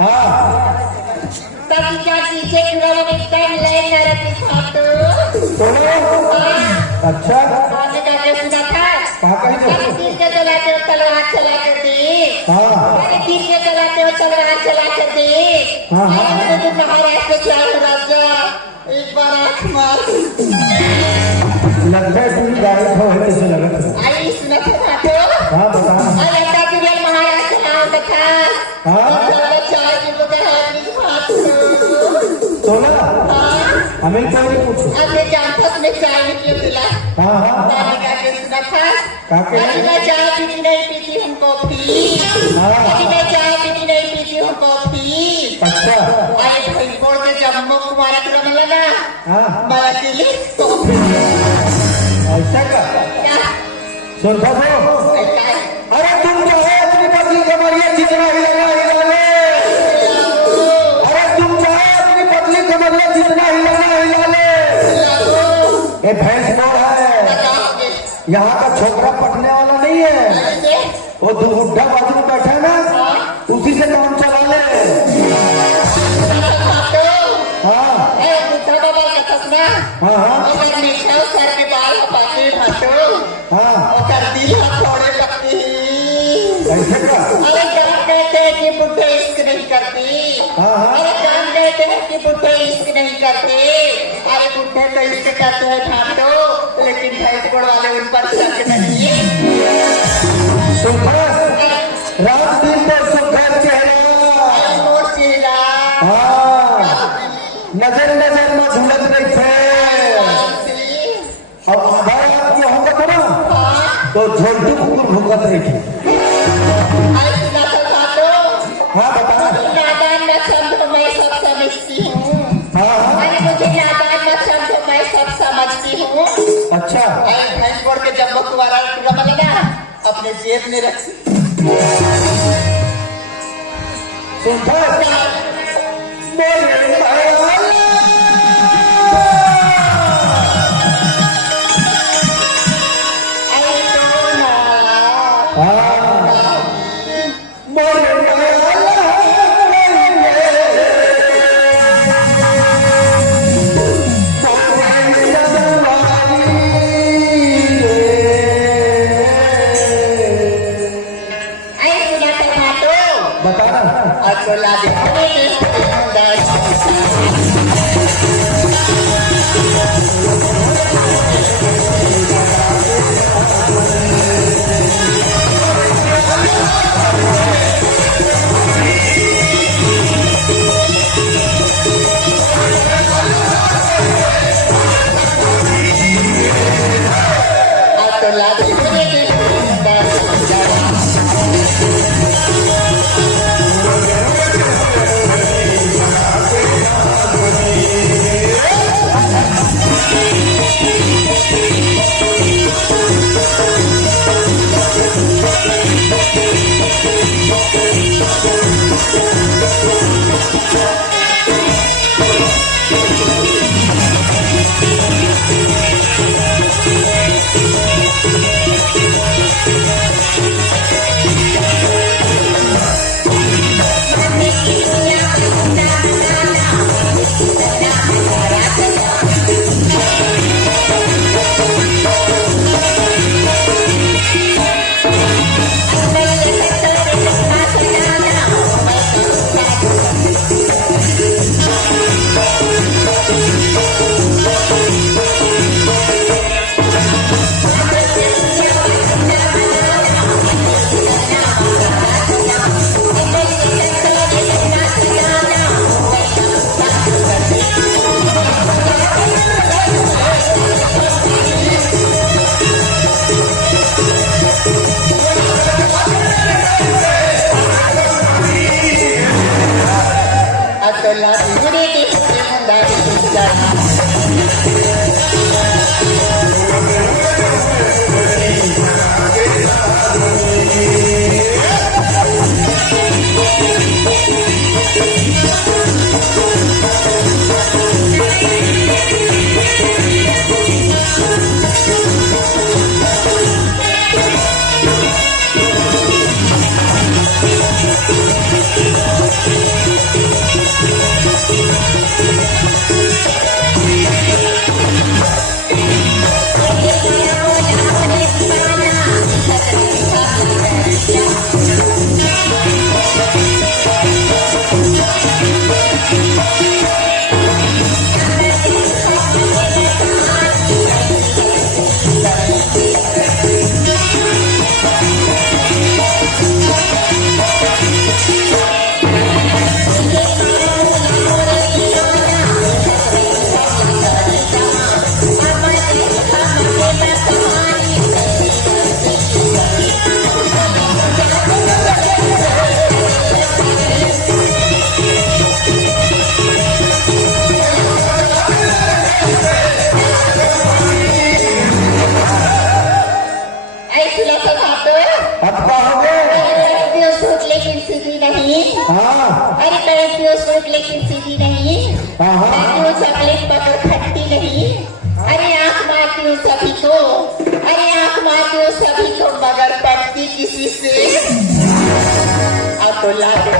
हाँ तभी क्या पीछे एकदम लाइन ना रखी फोटो। अच्छा आपने क्या सुना था? कहाँ कहीं अरे तीर के चलाते हो तलवार चला कर दे। हाँ अरे तीर के चलाते हो तलवार चला कर दे। हाँ, हाँ। अरे तुम महाराष्ट्र से आए हो राजा, एक बार आँख मार। लगता है तुम गायब हो ऐसे लगा था। आई सुना था फोटो? हाँ बता। अरे लगता तुझे महाराष्ट्र से आया था। हाँ चाय की दुकान में फोटो। सोना हमें कोई नहीं पूछो। अरे कैंपस में चाय निकले मिला। हाँ हाँ मैंने कहा कि सुना था? काके? अरे मैं चाय पीती नहीं पीती हूँ कॉफी। हाँ। अरे मैं चाय पीती नहीं पीती हूँ कॉफी। अच्छा अरे भाई बोल के जम्मू कुमार क्रम लगा। हाँ मैं अकेले कॉफी। ऐसा का क्या? सुनता तो ऐसा है? अरे तुम जो है अपनी पत्नी कमरिया जितना हिला ले। अरे तुम जो है अपनी पत्नी कमरिया जितना हिला ले। ये भैंस कौन है? यहाँ का छोकरा पटने वाला नहीं है। वो बुढ़ा बाजू में बैठा है ना, उसी से काम चला ले। हाँ हाँ हाँ सर के बाल पाते भाटो हाँ कर दिल थोड़े लगती। ऐसे का अरे जान कहते हैं कि बुढ़े इश्क नहीं करते। हाँ हाँ अरे जान कहते हैं कि बुढ़े इश्क नहीं करते। अरे बुढ़े तो इश्क करते हैं भाटो, लेकिन भैंस गोड़ वाले उन पर शक नहीं है। रात दिन पर सुखद चेहरा। मोर चेहरा हाँ नजर नजर में झुलत रही थे। अब भाई आप ये होगा तो ना तो झोंटू कुकुर भुगत रही थी। हाँ बता। नादान न समझो मैं सब समझती हूँ। हाँ हाँ अरे मुझे नादान न समझो मैं सब समझती हूँ। अच्छा अरे भैंस गोड़ के जब तुम्हारा रमल लगा अपने जेब में रख। सुनता मेरे माया अरे तो ना हाँ मेरे बताना अकोला अरे कहती हूँ सूट लेकिन सीधी नहीं, हाँ, हाँ। कहती हूँ चॉकलेट पकड़ खट्टी नहीं, अरे आंख मारती हूँ सभी को, अरे आंख मारती हूँ सभी को मगर पड़ती किसी से। अब तो लाते